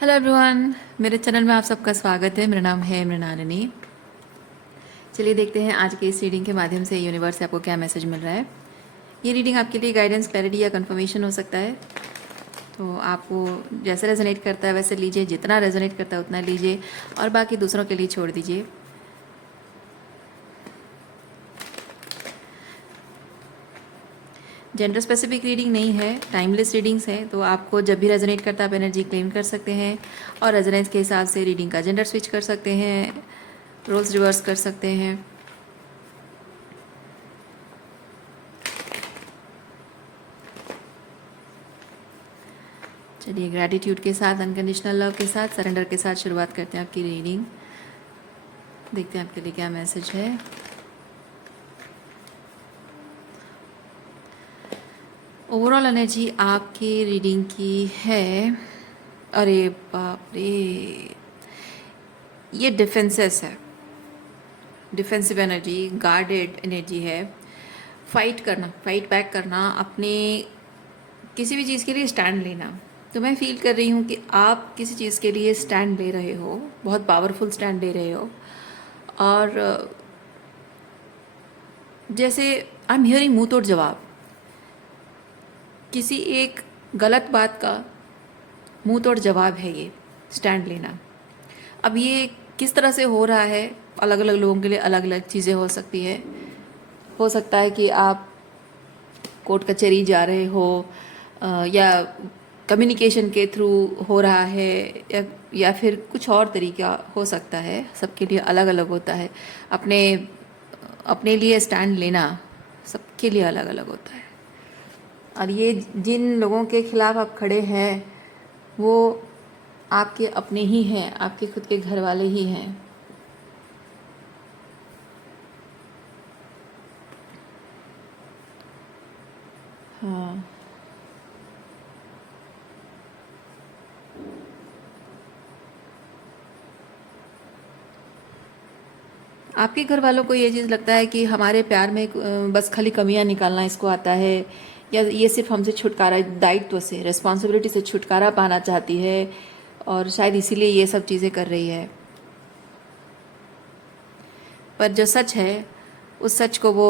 Hello everyone, मेरे channel में आप सबका स्वागत है। मेरा नाम है मृणालिनी। चलिए देखते हैं आज के इस रीडिंग के माध्यम से यूनिवर्स से आपको क्या मैसेज मिल रहा है। ये रीडिंग आपके लिए गाइडेंस, क्लैरिटी या कंफर्मेशन हो सकता है। तो आपको जैसे रेजोनेट करता है वैसे लीजिए, जितना रेजोनेट करता है उतना लीजिए और बाकी दूसरों के लिए छोड़ दीजिए। जेंडर स्पेसिफिक रीडिंग नहीं है, टाइमलेस रीडिंग्स है। तो आपको जब भी रेजोनेट करता है आप एनर्जी क्लेम कर सकते हैं और रेजोनेंस के हिसाब से रीडिंग का जेंडर स्विच कर सकते हैं, रोल्स रिवर्स कर सकते हैं। चलिए ग्रैटिट्यूड के साथ, अनकंडीशनल लव के साथ, सरेंडर के साथ शुरुआत करते हैं आपकी रीडिंग। देखते हैं आपके लिए क्या मैसेज है। ओवरऑल एनर्जी आपकी रीडिंग की है, अरे बाप रे, ये डिफेंसेस है, डिफेंसिव एनर्जी, गार्डेड एनर्जी है। फाइट करना, फाइट बैक करना, अपने किसी भी चीज़ के लिए स्टैंड लेना। तो मैं फील कर रही हूँ कि आप किसी चीज़ के लिए स्टैंड ले रहे हो, बहुत पावरफुल स्टैंड ले रहे हो। और जैसे आई एम हियरिंग मुंह तोड़ जवाब, किसी एक गलत बात का मुंह तोड़ जवाब है ये स्टैंड लेना। अब ये किस तरह से हो रहा है, अलग अलग लोगों के लिए अलग अलग चीज़ें हो सकती है। हो सकता है कि आप कोर्ट कचहरी जा रहे हो या कम्युनिकेशन के थ्रू हो रहा है, या फिर कुछ और तरीका हो सकता है। सबके लिए अलग अलग होता है। अपने अपने लिए स्टैंड लेना सबके लिए अलग अलग होता है। और ये जिन लोगों के खिलाफ आप खड़े हैं वो आपके अपने ही हैं, आपके खुद के घर वाले ही हैं। हाँ, आपके घर वालों को ये चीज़ लगता है कि हमारे प्यार में बस खाली कमियां निकालना इसको आता है, या ये सिर्फ हमसे छुटकारा, दायित्व से, रिस्पॉन्सिबिलिटी से छुटकारा पाना चाहती है और शायद इसीलिए ये सब चीज़ें कर रही है। पर जो सच है उस सच को वो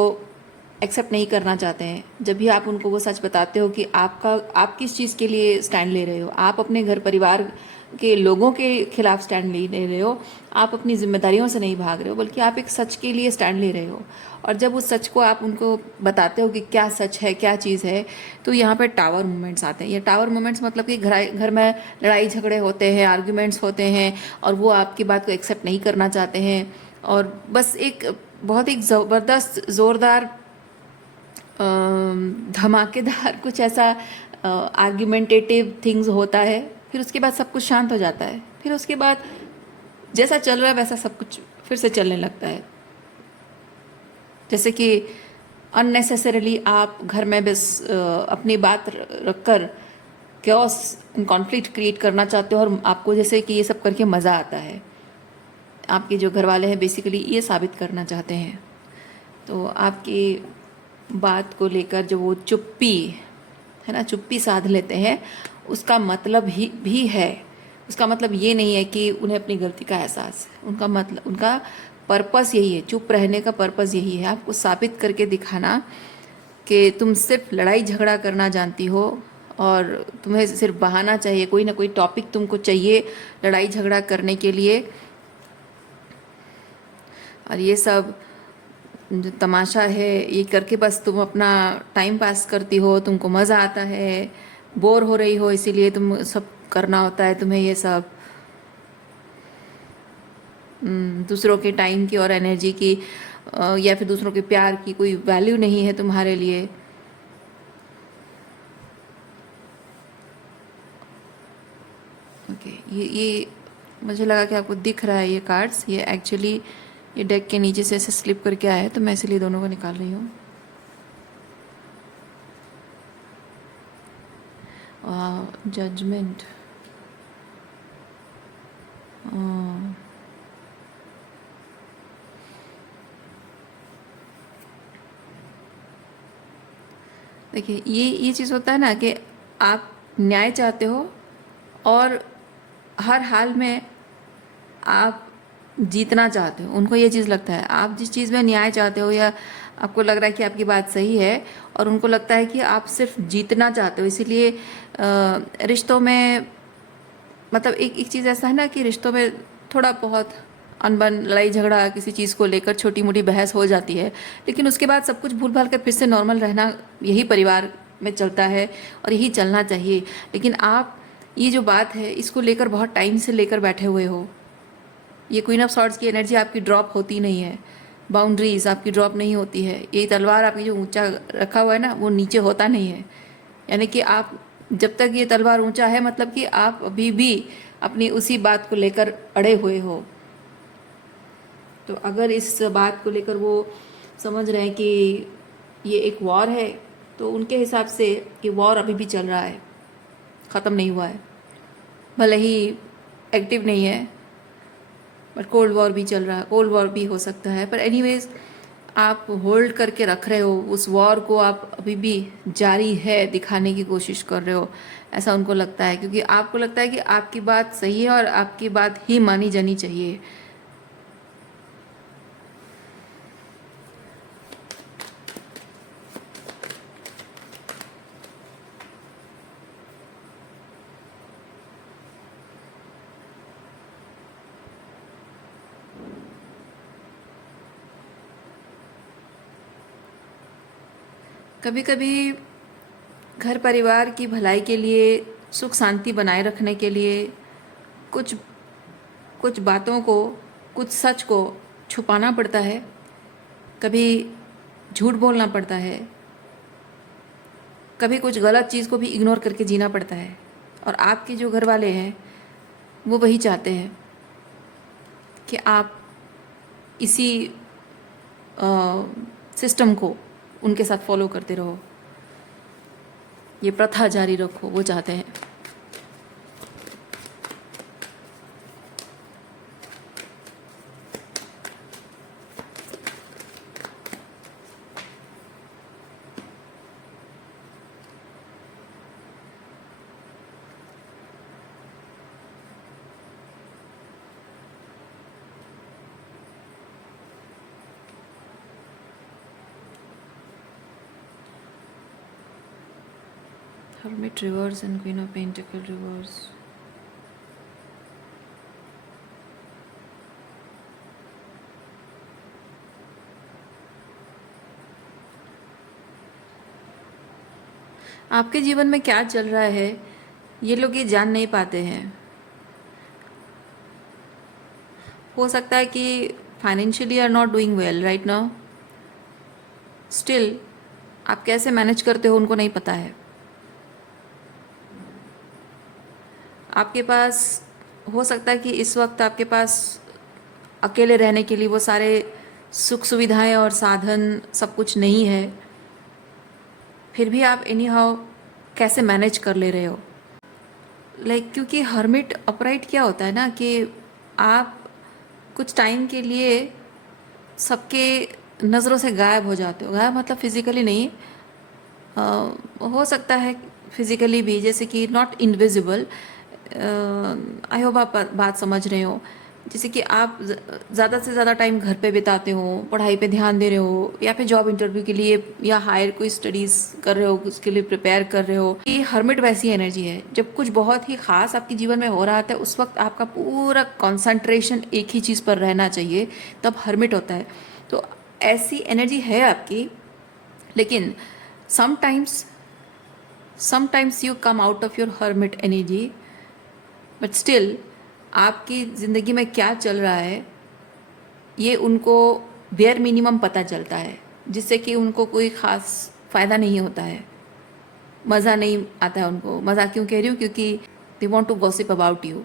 एक्सेप्ट नहीं करना चाहते हैं। जब भी आप उनको वो सच बताते हो कि आप किस चीज़ के लिए स्टैंड ले रहे हो, आप अपने घर परिवार के लोगों के खिलाफ स्टैंड ले रहे हो, आप अपनी जिम्मेदारियों से नहीं भाग रहे हो, बल्कि आप एक सच के लिए स्टैंड ले रहे हो। और जब उस सच को आप उनको बताते हो कि क्या सच है, क्या चीज़ है, तो यहाँ पर टावर मूवमेंट्स आते हैं। ये टावर मूवमेंट्स मतलब कि घर में लड़ाई झगड़े होते हैं, आर्ग्यूमेंट्स होते हैं और वो आपकी बात को एक्सेप्ट नहीं करना चाहते हैं। और बस एक बहुत ही ज़बरदस्त ज़ोरदार धमाकेदार कुछ ऐसा आर्ग्यूमेंटेटिव थिंग्स होता है। फिर उसके बाद सब कुछ शांत हो जाता है। फिर उसके बाद जैसा चल रहा है वैसा सब कुछ फिर से चलने लगता है। जैसे कि अननेसेसरीली आप घर में बस अपनी बात रखकर कैओस कॉन्फ्लिक्ट क्रिएट करना चाहते हो और आपको जैसे कि ये सब करके मज़ा आता है। आपके जो घर वाले हैं बेसिकली ये साबित करना चाहते हैं। तो आपकी बात को लेकर जो वो चुप्पी है ना, चुप्पी साध लेते हैं, उसका मतलब ही भी है, उसका मतलब ये नहीं है कि उन्हें अपनी गलती का एहसास है। उनका मतलब, उनका पर्पस यही है, चुप रहने का पर्पस यही है, आपको साबित करके दिखाना कि तुम सिर्फ लड़ाई झगड़ा करना जानती हो और तुम्हें सिर्फ बहाना चाहिए, कोई ना कोई टॉपिक तुमको चाहिए लड़ाई झगड़ा करने के लिए। और ये सब जो तमाशा है ये करके बस तुम अपना टाइम पास करती हो, तुमको मज़ा आता है, बोर हो रही हो इसीलिए तुम सब करना होता है तुम्हें ये सब। दूसरों के टाइम की और एनर्जी की या फिर दूसरों के प्यार की कोई वैल्यू नहीं है तुम्हारे लिए। ओके, ये मुझे लगा कि आपको दिख रहा है ये कार्ड्स, ये एक्चुअली ये डेक के नीचे से ऐसे स्लिप करके आया है, तो मैं इसलिए दोनों को निकाल रही हूँ। जजमेंट, देखिए ये चीज़ होता है ना कि आप न्याय चाहते हो और हर हाल में आप जीतना चाहते हो, उनको ये चीज़ लगता है। आप जिस चीज़ में न्याय चाहते हो या आपको लग रहा है कि आपकी बात सही है और उनको लगता है कि आप सिर्फ जीतना चाहते हो, इसीलिए रिश्तों में मतलब एक एक चीज़ ऐसा है ना कि रिश्तों में थोड़ा बहुत अनबन, लड़ाई झगड़ा, किसी चीज़ को लेकर छोटी मोटी बहस हो जाती है, लेकिन उसके बाद सब कुछ भूल भाल कर फिर से नॉर्मल रहना, यही परिवार में चलता है और यही चलना चाहिए। लेकिन आप ये जो बात है इसको लेकर बहुत टाइम से लेकर बैठे हुए हो। ये क्वीन ऑफ सॉर्ड्स की एनर्जी आपकी ड्रॉप होती नहीं है, बाउंड्रीज आपकी ड्रॉप नहीं होती है। ये तलवार आपकी जो ऊंचा रखा हुआ है ना, वो नीचे होता नहीं है। यानी कि आप जब तक ये तलवार ऊंचा है, मतलब कि आप अभी भी अपनी उसी बात को लेकर अड़े हुए हो। तो अगर इस बात को लेकर वो समझ रहे हैं कि ये एक वॉर है, तो उनके हिसाब से ये वॉर अभी भी चल रहा है, ख़त्म नहीं हुआ है। भले ही एक्टिव नहीं है, बट कोल्ड वॉर भी चल रहा है, कोल्ड वॉर भी हो सकता है। पर एनीवेज आप होल्ड करके रख रहे हो उस वॉर को, आप अभी भी जारी है दिखाने की कोशिश कर रहे हो, ऐसा उनको लगता है। क्योंकि आपको लगता है कि आपकी बात सही है और आपकी बात ही मानी जानी चाहिए। कभी कभी घर परिवार की भलाई के लिए, सुख शांति बनाए रखने के लिए कुछ कुछ बातों को, कुछ सच को छुपाना पड़ता है, कभी झूठ बोलना पड़ता है, कभी कुछ गलत चीज़ को भी इग्नोर करके जीना पड़ता है। और आपके जो घर वाले हैं वो वही चाहते हैं कि आप इसी सिस्टम को उनके साथ फॉलो करते रहो, ये प्रथा जारी रखो, वो चाहते हैं। Hermit reverse and Queen of Pentacle reverse. आपके जीवन में क्या चल रहा है ये लोग ये जान नहीं पाते हैं। हो सकता है कि financially are not doing well right now, still आप कैसे मैनेज करते हो उनको नहीं पता है। आपके पास हो सकता है कि इस वक्त आपके पास अकेले रहने के लिए वो सारे सुख सुविधाएं और साधन सब कुछ नहीं है, फिर भी आप एनी हाउ कैसे मैनेज कर ले रहे हो। क्योंकि हर्मिट अपराइट क्या होता है ना कि आप कुछ टाइम के लिए सबके नज़रों से गायब हो जाते हो। गायब मतलब फिज़िकली नहीं, हो सकता है फिज़िकली भी, जैसे कि नॉट इनविजिबल। आई होप आप बात समझ रहे हो। जैसे कि आप ज़्यादा से ज़्यादा टाइम घर पे बिताते हो, पढ़ाई पे ध्यान दे रहे हो, या फिर जॉब इंटरव्यू के लिए या हायर कोई स्टडीज़ कर रहे हो, उसके लिए प्रिपेयर कर रहे हो। ये हर्मिट वैसी एनर्जी है, जब कुछ बहुत ही ख़ास आपके जीवन में हो रहा था उस वक्त आपका पूरा कंसंट्रेशन एक ही चीज़ पर रहना चाहिए, तब हर्मिट होता है। तो ऐसी एनर्जी है आपकी, लेकिन sometimes you come out of your hermit energy, but still आपकी ज़िंदगी में क्या चल रहा है ये उनको बेयर मिनिमम पता चलता है, जिससे कि उनको कोई ख़ास फ़ायदा नहीं होता है, मज़ा नहीं आता है उनको। मज़ा क्यों कह रही हूँ, क्योंकि they want to gossip about you,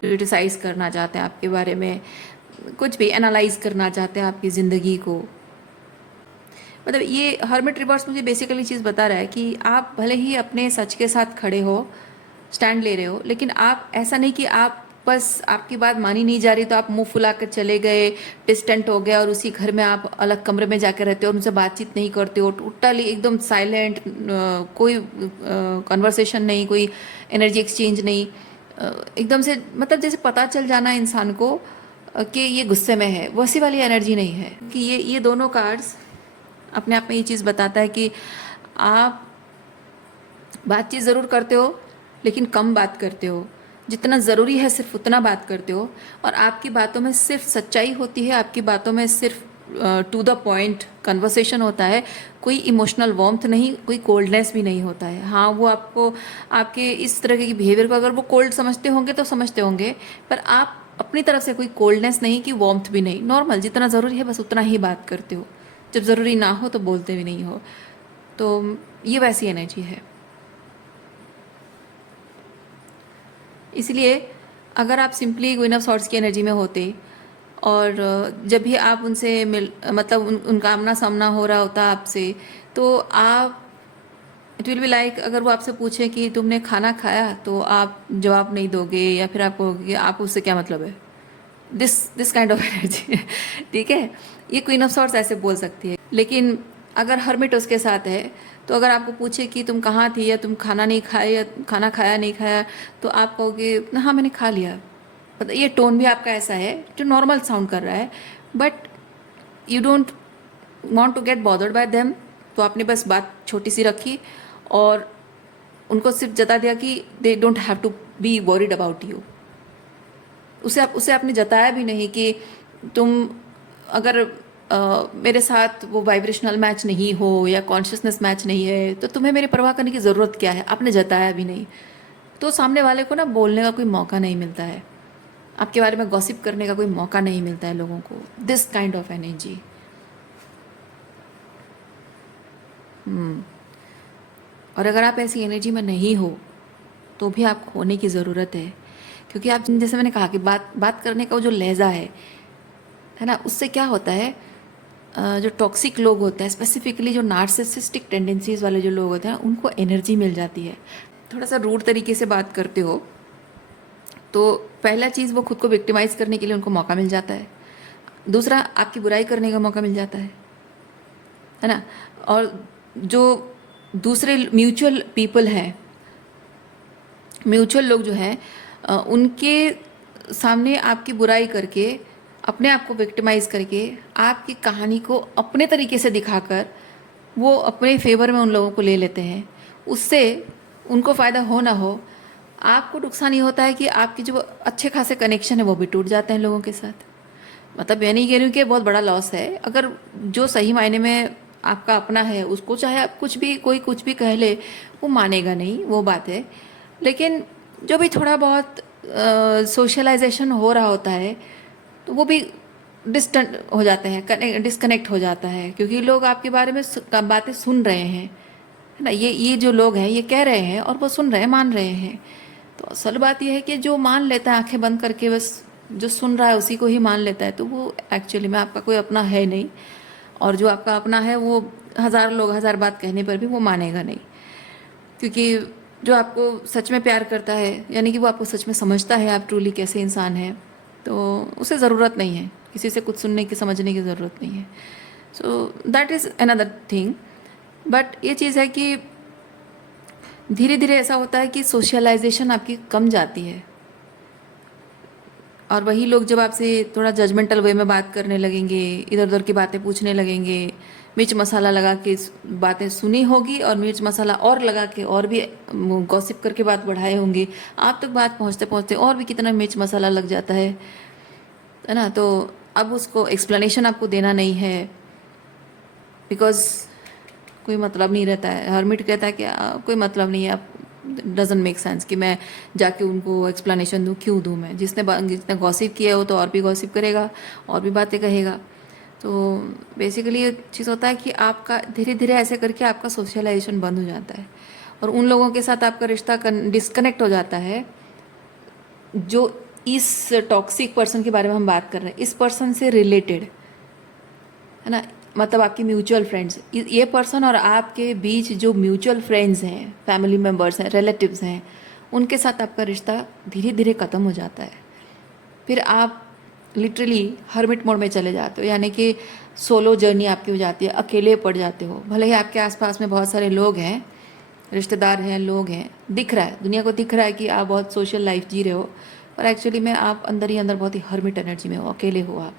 criticise करना चाहते हैं आपके बारे में, कुछ भी एनालाइज करना चाहते हैं आपकी ज़िंदगी को। मतलब ये हर्मिट रिवर्स मुझे बेसिकली चीज़ बता रहा है कि आप भले ही अपने सच के साथ खड़े हो, स्टैंड ले रहे हो, लेकिन आप ऐसा नहीं कि आप बस आपकी बात मानी नहीं जा रही तो आप मुंह फुला कर चले गए, डिस्टेंट हो गए और उसी घर में आप अलग कमरे में जाकर रहते हो और उनसे बातचीत नहीं करते हो, टोटली एकदम साइलेंट, कोई कन्वर्सेशन नहीं, कोई एनर्जी एक्सचेंज नहीं, एकदम से मतलब जैसे पता चल जाना इंसान को कि ये गुस्से में है, वैसी वाली एनर्जी नहीं है। कि ये दोनों कार्ड्स अपने आप में ये चीज़ बताता है कि आप बातचीत ज़रूर करते हो लेकिन कम बात करते हो, जितना ज़रूरी है सिर्फ उतना बात करते हो, और आपकी बातों में सिर्फ सच्चाई होती है, आपकी बातों में सिर्फ टू द पॉइंट कन्वर्सेशन होता है, कोई इमोशनल वार्मथ नहीं, कोई कोल्डनेस भी नहीं होता है। हाँ, वो आपको आपके इस तरह के बिहेवियर को अगर वो कोल्ड समझते होंगे तो समझते होंगे, पर आप अपनी तरफ से कोई कोल्डनेस नहीं कि वार्मथ भी नहीं, नॉर्मल जितना ज़रूरी है बस उतना ही बात करते हो, जब ज़रूरी ना हो तो बोलते भी नहीं हो। तो ये वैसी एनर्जी है। इसलिए अगर आप सिंपली क्वीन ऑफ सॉर्ड्स की एनर्जी में होते और जब भी आप उनसे मतलब उनका आमना सामना हो रहा होता आपसे, तो आप इट विल बी लाइक अगर वो आपसे पूछे कि तुमने खाना खाया तो आप जवाब नहीं दोगे, या फिर आप कहोगे कि आप उससे क्या मतलब है, दिस काइंड ऑफ एनर्जी। ठीक है, ये क्वीन ऑफ सॉर्ड्स ऐसे बोल सकती है। लेकिन अगर हर्मिट उसके साथ है तो अगर आपको पूछे कि तुम कहाँ थी, या तुम खाना नहीं खाया, या खाना खाया नहीं खाया, तो आप कहोगे हाँ मैंने खा लिया। मतलब ये टोन भी आपका ऐसा है जो नॉर्मल साउंड कर रहा है, but you don't want to get bothered by them. तो आपने बस बात छोटी सी रखी और उनको सिर्फ जता दिया कि they don't have to be worried about you. उसे आपने जताया भी नहीं कि तुम अगर मेरे साथ वो वाइब्रेशनल मैच नहीं हो या कॉन्शियसनेस मैच नहीं है तो तुम्हें मेरी परवाह करने की ज़रूरत क्या है, आपने जताया भी नहीं। तो सामने वाले को ना बोलने का कोई मौका नहीं मिलता है, आपके बारे में गॉसिप करने का कोई मौका नहीं मिलता है लोगों को। This kind of energy. और अगर आप ऐसी एनर्जी में नहीं हो तो भी आपको होने की ज़रूरत है, क्योंकि आप जैसे मैंने कहा कि बात करने का वो जो लहजा है ना, उससे क्या होता है, जो टॉक्सिक लोग होते हैं, स्पेसिफिकली जो नार्सिसिस्टिक टेंडेंसीज वाले जो लोग होते हैं उनको एनर्जी मिल जाती है। थोड़ा सा रूड तरीके से बात करते हो तो पहला चीज़ वो खुद को विक्टिमाइज़ करने के लिए उनको मौका मिल जाता है, दूसरा आपकी बुराई करने का मौका मिल जाता है ना। और जो दूसरे म्यूचुअल पीपल हैं, म्यूचुअल लोग जो हैं, उनके सामने आपकी बुराई करके, अपने आप को विक्टिमाइज़ करके, आपकी कहानी को अपने तरीके से दिखाकर वो अपने फेवर में उन लोगों को ले लेते हैं। उससे उनको फ़ायदा हो ना हो, आपको नुकसान ये होता है कि आपकी जो अच्छे खासे कनेक्शन है वो भी टूट जाते हैं लोगों के साथ। मतलब मैं नहीं कह रही हूँ कि बहुत बड़ा लॉस है, अगर जो सही मायने में आपका अपना है उसको चाहे आप कुछ भी कोई कुछ भी कह ले वो मानेगा नहीं, वो बात है। लेकिन जो भी थोड़ा बहुत सोशलाइजेशन हो रहा होता है तो वो भी डिस्टेंट हो जाते हैं, डिस्कनेक्ट हो जाता है, क्योंकि लोग आपके बारे में बातें सुन रहे हैं, है ना। ये जो लोग हैं ये कह रहे हैं और वो सुन रहे हैं, मान रहे हैं। तो असल बात यह है कि जो मान लेता है आंखें बंद करके, बस जो सुन रहा है उसी को ही मान लेता है, तो वो एक्चुअली में आपका कोई अपना है नहीं। और जो आपका अपना है वो 1000 लोग 1000 बात कहने पर भी वो मानेगा नहीं, क्योंकि जो आपको सच में प्यार करता है, यानी कि वो आपको सच में समझता है आप ट्रूली कैसे इंसान हैं, तो उसे ज़रूरत नहीं है किसी से कुछ सुनने की, समझने की ज़रूरत नहीं है। So that is another thing. But ये चीज़ है कि धीरे धीरे ऐसा होता है कि सोशलाइजेशन आपकी कम जाती है, और वही लोग जब आपसे थोड़ा जजमेंटल वे में बात करने लगेंगे, इधर उधर की बातें पूछने लगेंगे, मिर्च मसाला लगा के बातें सुनी होगी और मिर्च मसाला और लगा के और भी गॉसिप करके बात बढ़ाए होंगे, आप तक बात पहुंचते पहुंचते और भी कितना मिर्च मसाला लग जाता है ना। तो अब उसको एक्सप्लेनेशन आपको देना नहीं है, बिकॉज कोई मतलब नहीं रहता है। हर्मिट कहता है कि कोई मतलब नहीं है, आप डजंट मेक सेंस कि मैं जाके उनको एक्सप्लेनेशन दूँ, क्यों दूँ मैं, जिसने गॉसिप किया हो तो और भी गॉसिप करेगा और भी बातें कहेगा। तो बेसिकली ये चीज़ होता है कि आपका धीरे धीरे ऐसे करके आपका सोशलाइजेशन बंद हो जाता है और उन लोगों के साथ आपका रिश्ता डिस्कनेक्ट हो जाता है। जो इस टॉक्सिक पर्सन के बारे में हम बात कर रहे हैं, इस पर्सन से रिलेटेड है ना, मतलब आपके म्यूचुअल फ्रेंड्स, ये पर्सन और आपके बीच जो म्यूचुअल फ्रेंड्स हैं, फैमिली मेम्बर्स हैं, रिलेटिव्स हैं, उनके साथ आपका रिश्ता धीरे धीरे ख़त्म हो जाता है। फिर आप लिटरली हर्मिट मोड में चले जाते हो, यानी कि सोलो जर्नी आपकी हो जाती है, अकेले पड़ जाते हो। भले ही आपके आसपास में बहुत सारे लोग हैं, रिश्तेदार हैं, लोग हैं, दिख रहा है, दुनिया को दिख रहा है कि आप बहुत सोशल लाइफ जी रहे हो, और एक्चुअली में आप अंदर ही अंदर बहुत ही हर्मिट एनर्जी में हो, अकेले हो आप।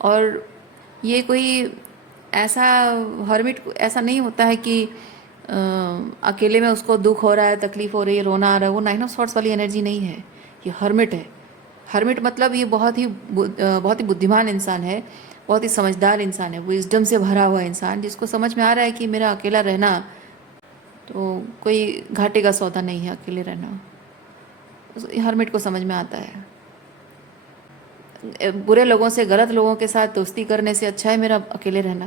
और ये कोई ऐसा हर्मिट ऐसा नहीं होता है कि अकेले में उसको दुख हो रहा है, तकलीफ हो रही है, रोना आ रहा है, वो नाइन ऑफ सॉर्ट्स वाली एनर्जी नहीं है, ये हर्मिट है। हर्मिट मतलब ये बहुत ही बुद्धिमान इंसान है, बहुत ही समझदार इंसान है, विजडम से भरा हुआ इंसान, जिसको समझ में आ रहा है कि मेरा अकेला रहना तो कोई घाटे का सौदा नहीं है, अकेले रहना हर्मिट को समझ में आता है। बुरे लोगों से, गलत लोगों के साथ दोस्ती करने से अच्छा है मेरा अकेले रहना।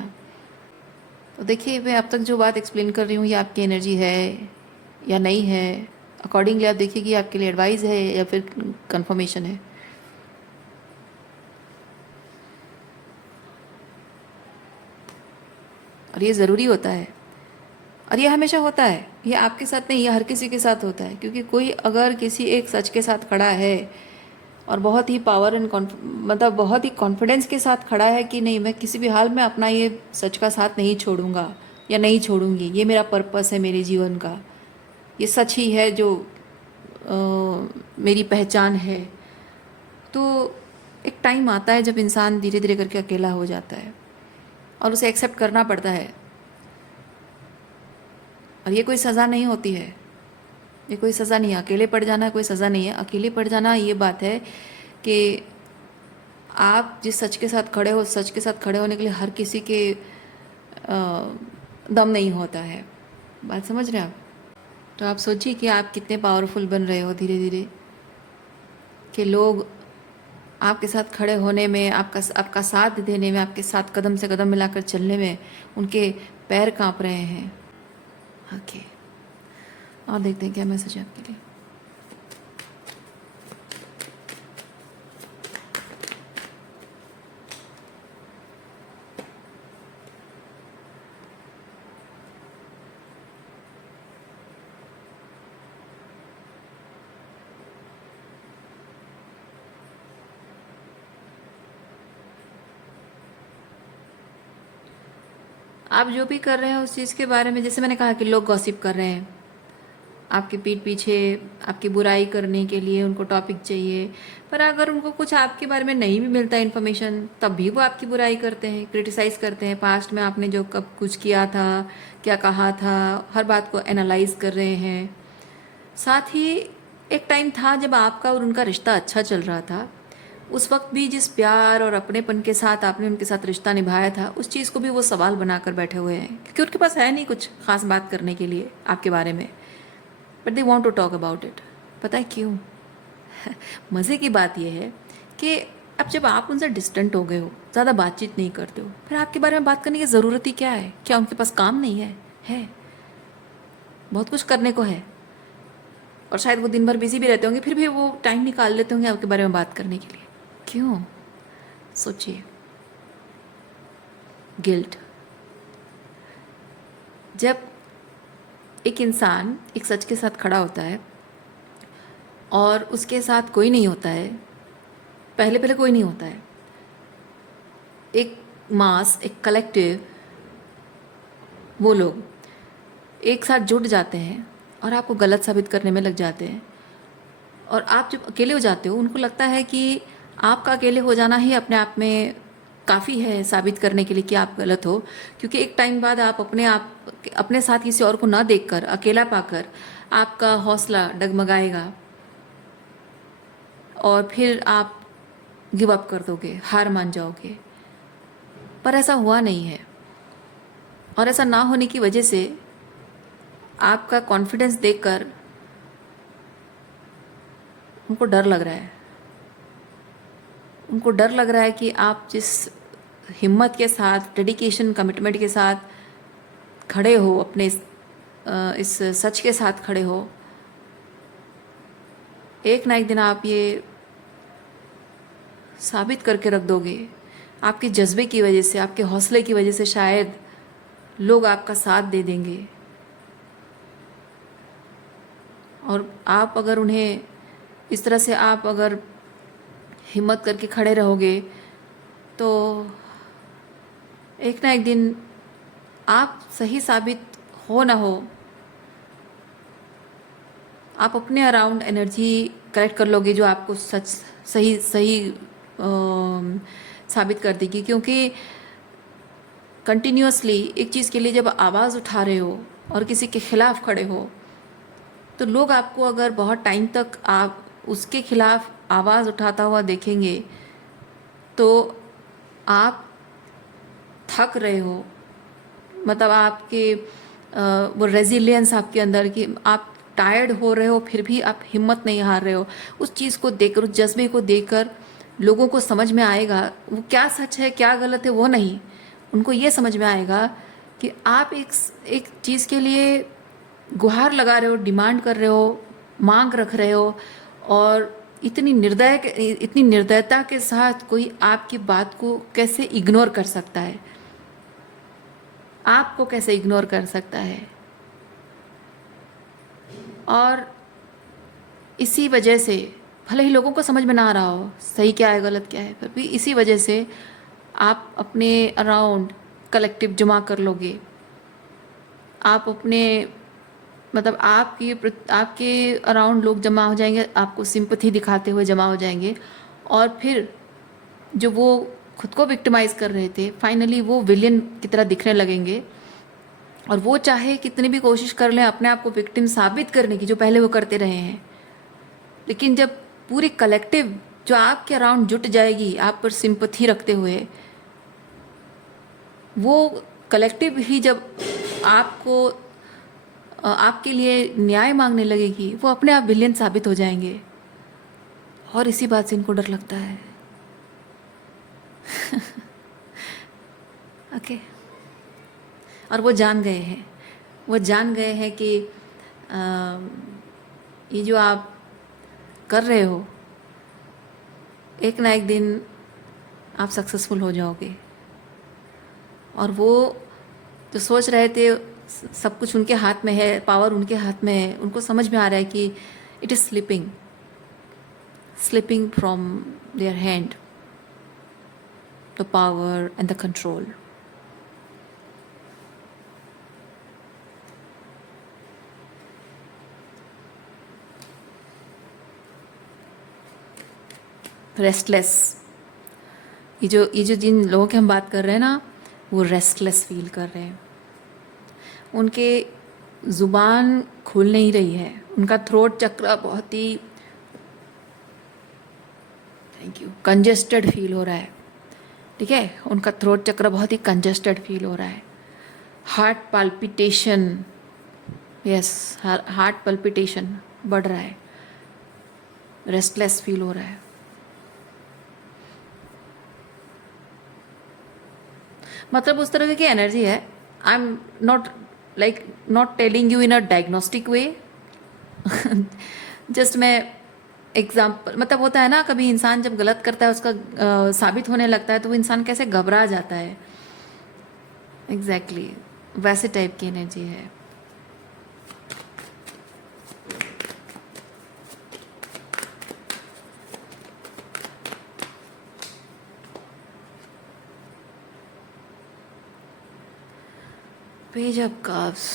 तो देखिए, मैं अब तक जो बात एक्सप्लेन कर रही हूँ ये आपकी एनर्जी है या नहीं है, अकॉर्डिंगली आप देखिए कि आपके लिए एडवाइस है या फिर कंफर्मेशन है। और ये ज़रूरी होता है, और ये हमेशा होता है, ये आपके साथ नहीं, ये हर किसी के साथ होता है। क्योंकि कोई अगर किसी एक सच के साथ खड़ा है और बहुत ही पावर एंड मतलब बहुत ही कॉन्फिडेंस के साथ खड़ा है कि नहीं, मैं किसी भी हाल में अपना ये सच का साथ नहीं छोड़ूंगा या नहीं छोड़ूंगी, ये मेरा पर्पस है मेरे जीवन का, ये सच ही है जो मेरी पहचान है, तो एक टाइम आता है जब इंसान धीरे धीरे करके अकेला हो जाता है और उसे एक्सेप्ट करना पड़ता है। और ये कोई सज़ा नहीं होती है, ये कोई सज़ा नहीं है, अकेले पड़ जाना कोई सज़ा नहीं है। अकेले पड़ जाना ये बात है कि आप जिस सच के साथ खड़े हो, सच के साथ खड़े होने के लिए हर किसी के दम नहीं होता है। बात समझ रहे हैं आप? तो आप सोचिए कि आप कितने पावरफुल बन रहे हो धीरे धीरे, कि लोग आपके साथ खड़े होने में, आपका साथ देने में, आपके साथ कदम से कदम मिलाकर चलने में उनके पैर कांप रहे हैं। ओके, और देखते हैं क्या मैसेज है आपके लिए। आप जो भी कर रहे हैं उस चीज़ के बारे में, जैसे मैंने कहा कि लोग गॉसिप कर रहे हैं आपकी पीठ पीछे, आपकी बुराई करने के लिए उनको टॉपिक चाहिए, पर अगर उनको कुछ आपके बारे में नहीं भी मिलता इन्फॉर्मेशन, तब भी वो आपकी बुराई करते हैं, क्रिटिसाइज़ करते हैं। पास्ट में आपने जो कब कुछ किया था, क्या कहा था, हर बात को एनालाइज कर रहे हैं। साथ ही एक टाइम था जब आपका और उनका रिश्ता अच्छा चल रहा था, उस वक्त भी जिस प्यार और अपनेपन के साथ आपने उनके साथ रिश्ता निभाया था, उस चीज़ को भी वो सवाल बनाकर बैठे हुए हैं, क्योंकि उनके पास है नहीं कुछ खास बात करने के लिए आपके बारे में, but they want to talk about it. पता है क्यों? मज़े की बात यह है कि अब जब आप उनसे डिस्टेंट हो गए हो, ज़्यादा बातचीत नहीं करते हो, फिर आपके बारे में बात करने की ज़रूरत ही क्या है? क्या उनके पास काम नहीं है? है, बहुत कुछ करने को है, और शायद वो दिन भर बिजी भी रहते होंगे, फिर भी वो टाइम निकाल लेते होंगे आपके बारे में बात करने के लिए। क्यों? सोचिए। गिल्ट। जब एक इंसान एक सच के साथ खड़ा होता है और उसके साथ कोई नहीं होता है, पहले पहले कोई नहीं होता है, एक मास, एक कलेक्टिव, वो लोग एक साथ जुट जाते हैं और आपको गलत साबित करने में लग जाते हैं। और आप जब अकेले हो जाते हो, उनको लगता है कि आपका अकेले हो जाना ही अपने आप में काफ़ी है साबित करने के लिए कि आप गलत हो। क्योंकि एक टाइम बाद आप अपने साथ किसी और को ना देखकर, अकेला पाकर आपका हौसला डगमगाएगा और फिर आप गिव अप कर दोगे, हार मान जाओगे। पर ऐसा हुआ नहीं है, और ऐसा ना होने की वजह से आपका कॉन्फिडेंस देखकर उनको डर लग रहा है। उनको डर लग रहा है कि आप जिस हिम्मत के साथ, डेडिकेशन, कमिटमेंट के साथ खड़े हो, अपने इस सच के साथ खड़े हो, एक ना एक दिन आप ये साबित करके रख दोगे। आपके जज्बे की वजह से, आपके हौसले की वजह से शायद लोग आपका साथ दे देंगे, और आप अगर उन्हें इस तरह से आप अगर हिम्मत करके खड़े रहोगे तो एक ना एक दिन आप सही साबित हो ना हो, आप अपने अराउंड एनर्जी कलेक्ट कर लोगे जो आपको सच सही सही साबित कर देगी। क्योंकि कंटिन्यूअसली एक चीज़ के लिए जब आवाज़ उठा रहे हो और किसी के खिलाफ खड़े हो, तो लोग आपको अगर बहुत टाइम तक आप उसके खिलाफ आवाज़ उठाता हुआ देखेंगे तो आप थक रहे हो, मतलब आपके वो रेजिलियंस आपके अंदर की, आप टायर्ड हो रहे हो फिर भी आप हिम्मत नहीं हार रहे हो। उस चीज़ को देखकर, उस जज्बे को देखकर लोगों को समझ में आएगा वो क्या सच है क्या गलत है, वो नहीं, उनको ये समझ में आएगा कि आप एक चीज़ के लिए गुहार लगा रहे हो, डिमांड कर रहे हो, मांग रख रहे हो, और इतनी निर्दयता के साथ कोई आपकी बात को कैसे इग्नोर कर सकता है, आपको कैसे इग्नोर कर सकता है। और इसी वजह से भले ही लोगों को समझ में ना आ रहा हो सही क्या है गलत क्या है, पर भी इसी वजह से आप अपने अराउंड कलेक्टिव जमा कर लोगे। आप अपने मतलब आपके अराउंड लोग जमा हो जाएंगे, आपको सिंपथी दिखाते हुए जमा हो जाएंगे, और फिर जो वो खुद को विक्टिमाइज़ कर रहे थे फाइनली वो विलियन की तरह दिखने लगेंगे। और वो चाहे कितनी भी कोशिश कर लें अपने आप को विक्टिम साबित करने की, जो पहले वो करते रहे हैं, लेकिन जब पूरी कलेक्टिव जो आपके अराउंड जुट जाएगी आप पर सिंपथी रखते हुए, वो कलेक्टिव ही जब आपके लिए न्याय मांगने लगेगी, वो अपने आप विलियन साबित हो जाएंगे। और इसी बात से इनको डर लगता है। ओके और वो जान गए हैं कि ये जो आप कर रहे हो एक ना एक दिन आप सक्सेसफुल हो जाओगे। और वो जो सोच रहे थे सब कुछ उनके हाथ में है, पावर उनके हाथ में है, उनको समझ में आ रहा है कि it is slipping from their hand the power and the control. Restless, ये जो जिन लोगों की हम बात कर रहे हैं ना, वो रेस्टलेस फील कर रहे हैं। उनके ज़ुबान खुल नहीं रही है, उनका थ्रोट चक्र बहुत ही कंजेस्टेड फील हो रहा है। ठीक है, उनका थ्रोट चक्र बहुत ही कंजेस्टेड फील हो रहा है। Heart palpitation, yes, heart palpitation बढ़ रहा है, रेस्टलेस फील हो रहा है। मतलब उस तरह की एनर्जी है। I am not telling you in a diagnostic way, just मैं एग्जाम्पल, मतलब होता है ना कभी इंसान जब गलत करता है उसका साबित होने लगता है तो वो इंसान कैसे घबरा जाता है, एग्जैक्टली वैसे टाइप की एनर्जी है। पेज ऑफ कप्स,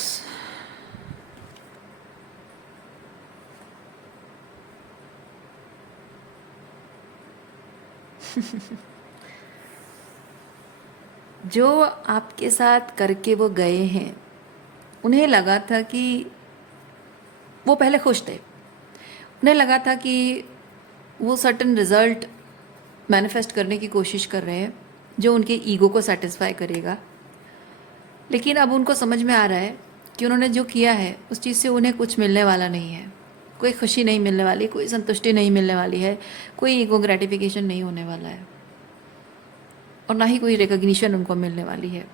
जो आपके साथ करके वो गए हैं उन्हें लगा था कि वो पहले खुश थे, उन्हें लगा था कि वो सर्टन रिजल्ट मैनिफेस्ट करने की कोशिश कर रहे हैं जो उनके ईगो को सेटिस्फाई करेगा। लेकिन अब उनको समझ में आ रहा है कि उन्होंने जो किया है उस चीज़ से उन्हें कुछ मिलने वाला नहीं है, कोई खुशी नहीं मिलने वाली, कोई संतुष्टि नहीं मिलने वाली है, कोई ईगो ग्रेटिफिकेशन नहीं होने वाला है, और ना ही कोई रिकग्निशन उनको मिलने वाली है,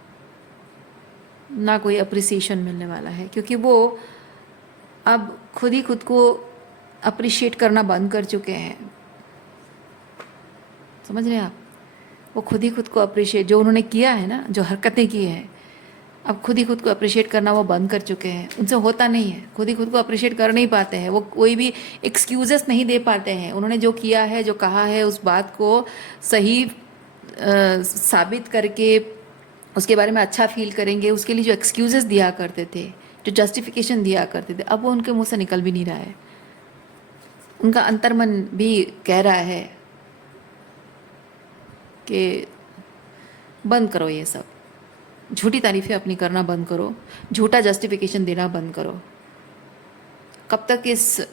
ना कोई अप्रिसिएशन मिलने वाला है, क्योंकि वो अब खुद ही खुद को अप्रिशिएट करना बंद कर चुके हैं। समझ रहे हैं आप? वो खुद ही खुद को अप्रिशिएट, जो उन्होंने किया है ना, जो हरकतें की हैं, अब खुद ही खुद को अप्रिशिएट करना वो बंद कर चुके हैं। उनसे होता नहीं है, खुद ही खुद को अप्रिशिएट कर नहीं पाते हैं, वो कोई भी एक्सक्यूजेस नहीं दे पाते हैं। उन्होंने जो किया है, जो कहा है, उस बात को सही साबित करके उसके बारे में अच्छा फील करेंगे, उसके लिए जो एक्सक्यूजेस दिया करते थे, जो जस्टिफिकेशन दिया करते थे, अब वो उनके मुंह से निकल भी नहीं रहा है। उनका अंतर्मन भी कह रहा है कि बंद करो ये सब, झूठी तारीफ़ें अपनी करना बंद करो, झूठा जस्टिफिकेशन देना बंद करो। कब तक इस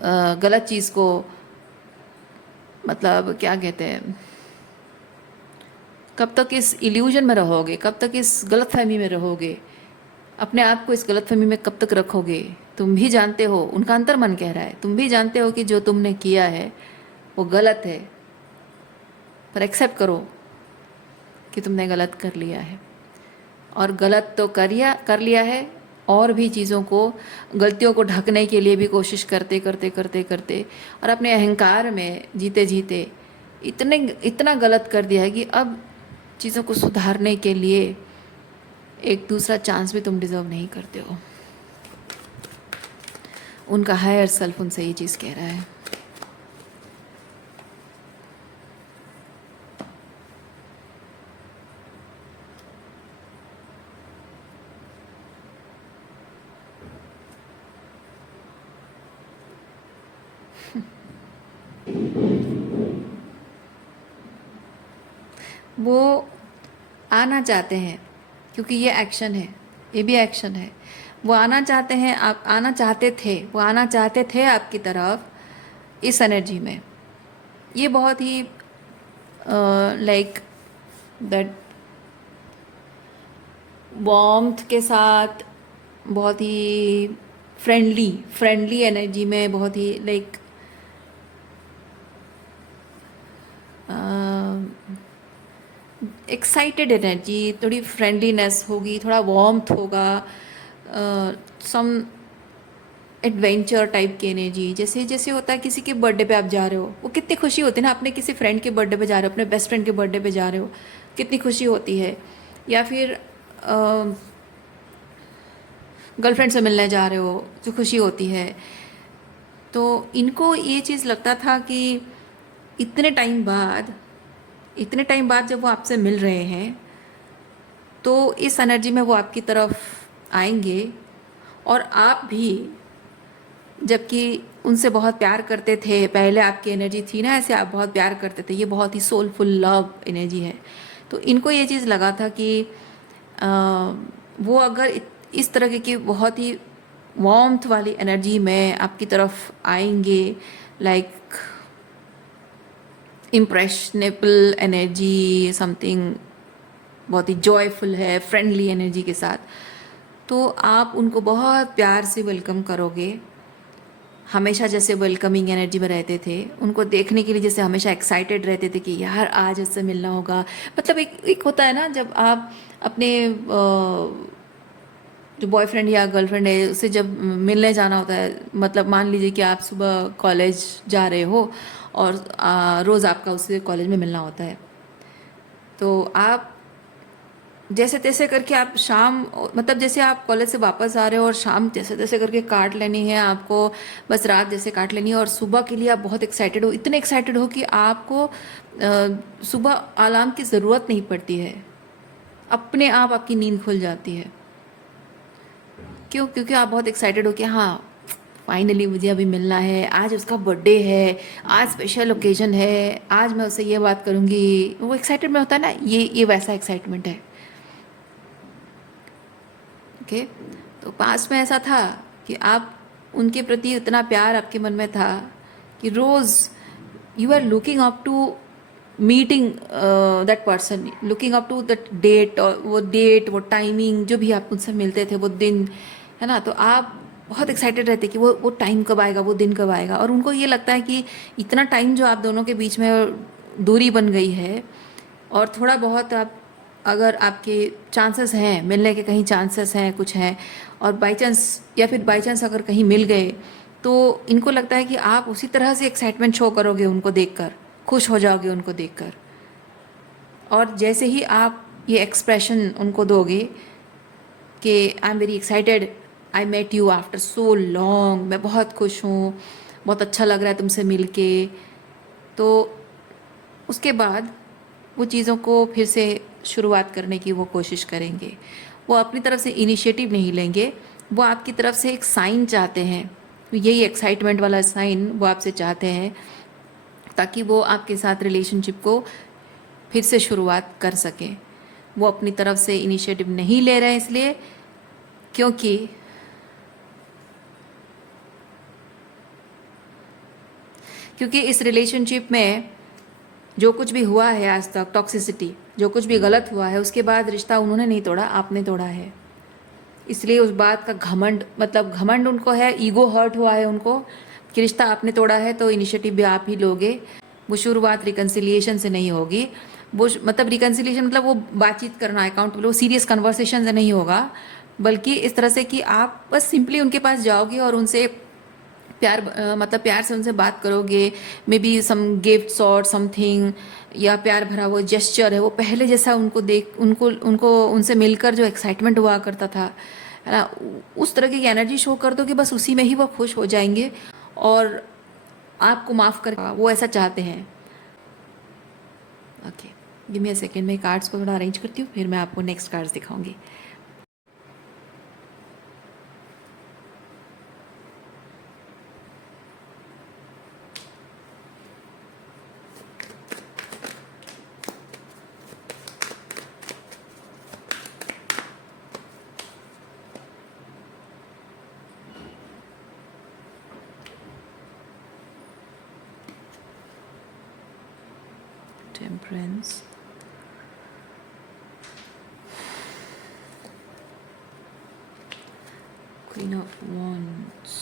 गलत चीज़ को, मतलब क्या कहते हैं, कब तक इस इल्यूजन में रहोगे, कब तक इस गलतफहमी में रहोगे, अपने आप को इस गलतफहमी में कब तक रखोगे? तुम भी जानते हो, उनका अंतर्मन कह रहा है, तुम भी जानते हो कि जो तुमने किया है वो गलत है, पर एक्सेप्ट करो कि तुमने गलत कर लिया है। और गलत तो कर लिया है, और भी चीज़ों को, गलतियों को ढकने के लिए भी कोशिश करते करते करते करते और अपने अहंकार में जीते जीते इतना गलत कर दिया है कि अब चीज़ों को सुधारने के लिए एक दूसरा चांस भी तुम डिज़र्व नहीं करते हो। उनका हायर सेल्फ उनसे ये चीज़ कह रहा है। वो आना चाहते हैं, क्योंकि ये एक्शन है, ये भी एक्शन है। वो आना चाहते हैं, आप आना चाहते थे, वो आना चाहते थे आपकी तरफ इस एनर्जी में। ये बहुत ही लाइक दैट वार्मथ के साथ, बहुत ही फ्रेंडली एनर्जी में, बहुत ही लाइक एक्साइटेड एनर्जी, थोड़ी फ्रेंडलीनेस होगी, थोड़ा वार्मथ होगा, सम एडवेंचर टाइप की एनर्जी। जैसे जैसे होता है किसी के बर्थडे पे आप जा रहे हो, वो कितनी खुशी होती है ना, अपने किसी फ्रेंड के बर्थडे पे जा रहे हो, अपने बेस्ट फ्रेंड के बर्थडे पे जा रहे हो, कितनी खुशी होती है। या फिर गर्लफ्रेंड से मिलने जा रहे हो, जो खुशी होती है। तो इनको ये चीज़ लगता था कि इतने टाइम बाद जब वो आपसे मिल रहे हैं, तो इस एनर्जी में वो आपकी तरफ आएंगे। और आप भी, जबकि उनसे बहुत प्यार करते थे, पहले आपकी एनर्जी थी ना ऐसे, आप बहुत प्यार करते थे, ये बहुत ही सोलफुल लव एनर्जी है। तो इनको ये चीज़ लगा था कि वो अगर इस तरह की बहुत ही वार्मथ वाली एनर्जी में आपकी तरफ आएंगे, लाइक इम्प्रेशनेबल एनर्जी, समथिंग बहुत ही जॉयफुल है, फ्रेंडली एनर्जी के साथ, तो आप उनको बहुत प्यार से वेलकम करोगे। हमेशा जैसे वेलकमिंग एनर्जी में रहते थे, उनको देखने के लिए जैसे हमेशा एक्साइटेड रहते थे कि यार आज उससे मिलना होगा। मतलब एक होता है ना, जब आप अपने जो बॉयफ्रेंड या गर्लफ्रेंड है उससे जब मिलने जाना होता है, मतलब मान लीजिए कि आप सुबह कॉलेज जा रहे हो और रोज़ आपका उससे कॉलेज में मिलना होता है, तो आप जैसे तैसे करके आप शाम, मतलब जैसे आप कॉलेज से वापस आ रहे हो और शाम जैसे तैसे करके काट लेनी है आपको, बस रात जैसे काट लेनी है, और सुबह के लिए आप बहुत एक्साइटेड हो, इतने एक्साइटेड हो कि आपको सुबह अलार्म की ज़रूरत नहीं पड़ती है, अपने आप आपकी नींद खुल जाती है। क्यों? क्योंकि आप बहुत एक्साइटेड हो कि हाँ फाइनली मुझे अभी मिलना है, आज उसका बर्थडे है, आज स्पेशल ओकेजन है, आज मैं उससे ये बात करूँगी। वो एक्साइटेड में होता है ना, ये वैसा एक्साइटमेंट है। ओके, तो पास में ऐसा था कि आप उनके प्रति इतना प्यार आपके मन में था कि रोज़ you are looking up to meeting that person, looking up to that date, और वो टाइमिंग जो भी आप उनसे मिलते थे, वो दिन है ना, तो आप बहुत एक्साइटेड रहते कि वो टाइम कब आएगा, वो दिन कब आएगा। और उनको ये लगता है कि इतना टाइम जो आप दोनों के बीच में दूरी बन गई है, और थोड़ा बहुत आप, अगर आपके चांसेस हैं मिलने के, कहीं चांसेस हैं, कुछ हैं, और बाई चांस या फिर बाई चांस अगर कहीं मिल गए, तो इनको लगता है कि आप उसी तरह से एक्साइटमेंट शो करोगे उनको देखकर, खुश हो जाओगे उनको देखकर। और जैसे ही आप ये एक्सप्रेशन उनको दोगे कि I am very excited, I met you after so long, मैं बहुत खुश हूँ, बहुत अच्छा लग रहा है तुमसे मिलके, तो उसके बाद वो चीज़ों को फिर से शुरुआत करने की वो कोशिश करेंगे। वो अपनी तरफ से इनिशिएटिव नहीं लेंगे, वो आपकी तरफ से एक साइन चाहते हैं तो यही एक्साइटमेंट वाला साइन वो आपसे चाहते हैं, ताकि वो आपके साथ रिलेशनशिप को फिर से शुरुआत कर सकें। वो अपनी तरफ से इनिशिएटिव नहीं ले रहे हैं इसलिए क्योंकि इस रिलेशनशिप में जो कुछ भी हुआ है आज तक, टॉक्सिसिटी, जो कुछ भी गलत हुआ है, उसके बाद रिश्ता उन्होंने नहीं तोड़ा, आपने तोड़ा है। इसलिए उस बात का घमंड, मतलब घमंड उनको है, ईगो हर्ट हुआ है उनको कि रिश्ता आपने तोड़ा है तो इनिशिएटिव भी आप ही लोगे। वो शुरुआत रिकन्सिलिएशन से नहीं होगी। वो मतलब रिकन्सिलिएशन मतलब वो बातचीत करना, अकाउंटेबल, वो सीरियस कन्वर्सेशन से नहीं होगा, बल्कि इस तरह से कि आप बस सिंपली उनके पास जाओगे और उनसे प्यार मतलब प्यार से उनसे बात करोगे। मे बी सम गिफ्ट्स और समथिंग, या प्यार भरा वो जेस्चर है, वो पहले जैसा उनको देख उनको उनको उनसे मिलकर जो एक्साइटमेंट हुआ करता था, है ना, उस तरह की एनर्जी शो कर दो कि बस उसी में ही वो खुश हो जाएंगे और आपको माफ़ कर, वो ऐसा चाहते हैं। Okay, give me a second, मैं कार्ड्स को थोड़ा अरेंज करती हूँ, फिर मैं आपको नेक्स्ट कार्ड्स दिखाऊंगी। Temperance, Queen of Wands,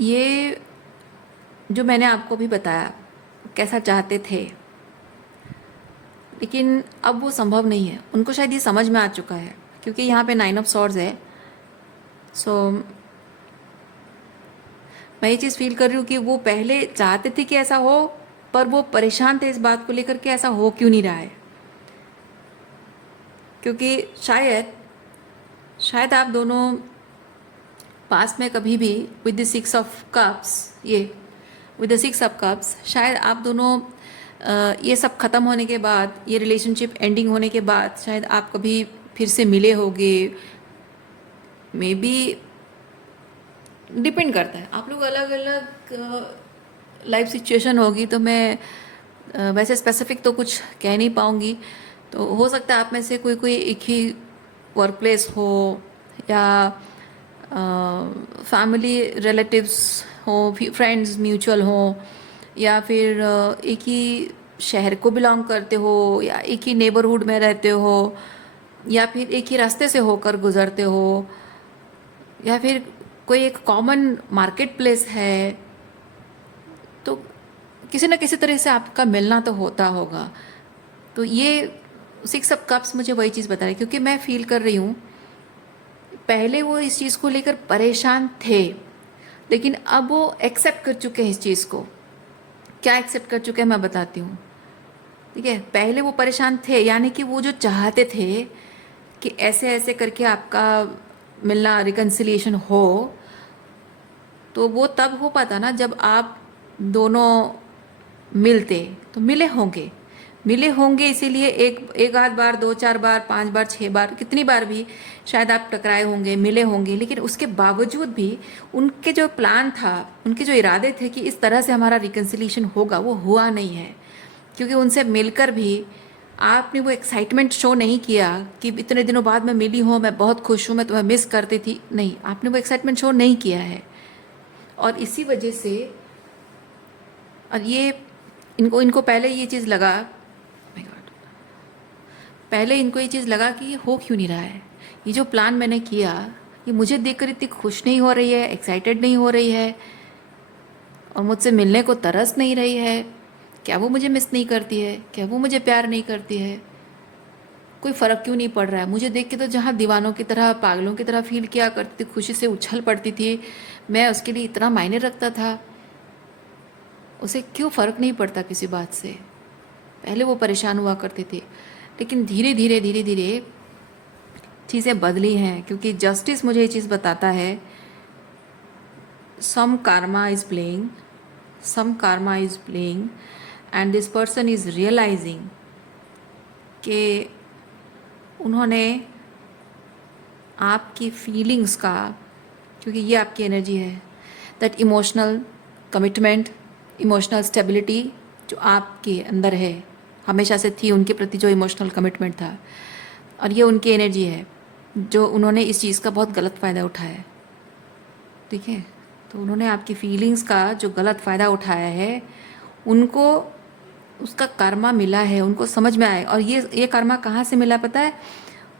ये जो मैंने आपको भी बताया कैसा चाहते थे, लेकिन अब वो संभव नहीं है। उनको शायद ये समझ में आ चुका है, क्योंकि यहाँ पे 9 ऑफ सॉर्ड्स है। सो मैं ये चीज़ फील कर रही हूँ कि वो पहले चाहते थे कि ऐसा हो, पर वो परेशान थे इस बात को लेकर के ऐसा हो क्यों नहीं रहा है। क्योंकि शायद आप दोनों पास्ट में कभी भी with the 6 of cups, with the 6 of cups, शायद आप दोनों ये सब ख़त्म होने के बाद, ये रिलेशनशिप एंडिंग होने के बाद, शायद आप कभी फिर से मिले होगे। मे बी डिपेंड करता है, आप लोग अलग अलग लाइफ सिचुएशन होगी, तो मैं वैसे स्पेसिफिक तो कुछ कह नहीं पाऊँगी। तो हो सकता है आप में से कोई एक ही वर्क प्लेस हो, या फैमिली रिलेटिव्स हो, फ्रेंड्स म्यूचुअल हो, या फिर एक ही शहर को बिलोंग करते हो, या एक ही नेबरहुड में रहते हो, या फिर एक ही रास्ते से होकर गुजरते हो, या फिर कोई एक कॉमन मार्केट प्लेस है। तो किसी न किसी तरह से आपका मिलना तो होता होगा। तो ये 6 ऑफ कप्स मुझे वही चीज़ बता रही है, क्योंकि मैं फील कर रही हूँ पहले वो इस चीज़ को लेकर परेशान थे, लेकिन अब वो एक्सेप्ट कर चुके हैं इस चीज़ को। क्या एक्सेप्ट कर चुके हैं मैं बताती हूँ, ठीक है। पहले वो परेशान थे, यानी कि वो जो चाहते थे कि ऐसे ऐसे करके आपका मिलना, रिकन्सिलिएशन हो, तो वो तब हो पाता ना जब आप दोनों मिलते। तो मिले होंगे इसीलिए एक आध बार, 2-4 बार, 5 बार, 6 बार, कितनी बार भी शायद आप टकराए होंगे, मिले होंगे, लेकिन उसके बावजूद भी उनके जो प्लान था, उनके जो इरादे थे कि इस तरह से हमारा रिकन्सिलिएशन होगा, वो हुआ नहीं है। क्योंकि उनसे मिलकर भी आपने वो एक्साइटमेंट शो नहीं किया कि इतने दिनों बाद मैं मिली हूँ, मैं बहुत खुश हूँ, मैं तुम्हें मिस करती थी। नहीं, आपने वो एक्साइटमेंट शो नहीं किया है। और इसी वजह से, और ये इनको पहले ये चीज़ लगा, पहले इनको ये चीज़ लगा कि ये हो क्यों नहीं रहा है, ये जो प्लान मैंने किया, ये मुझे देखकर इतनी खुश नहीं हो रही है, एक्साइटेड नहीं हो रही है, और मुझसे मिलने को तरस नहीं रही है। क्या वो मुझे मिस नहीं करती है? क्या वो मुझे प्यार नहीं करती है? कोई फ़र्क क्यों नहीं पड़ रहा है? मुझे देख के तो जहाँ दीवानों की तरह, पागलों की तरह फील किया करती थी, खुशी से उछल पड़ती थी, मैं उसके लिए इतना मायने रखता था, उसे क्यों फ़र्क नहीं पड़ता किसी बात से? पहले वो परेशान हुआ करते थे, लेकिन धीरे धीरे धीरे धीरे चीज़ें बदली हैं, क्योंकि जस्टिस मुझे ये चीज़ बताता है, some karma is playing, some karma is playing, and this person is realizing कि उन्होंने आपकी फीलिंग्स का, क्योंकि ये आपकी एनर्जी है, that emotional commitment, emotional stability जो आपके अंदर है, हमेशा से थी, उनके प्रति जो इमोशनल कमिटमेंट था, और ये उनकी एनर्जी है जो उन्होंने इस चीज़ का बहुत गलत फ़ायदा उठाया है। ठीक है, तो उन्होंने आपकी फीलिंग्स का जो गलत फ़ायदा उठाया है, उनको उसका कर्मा मिला है, उनको समझ में आया। और ये कर्मा कहाँ से मिला पता है?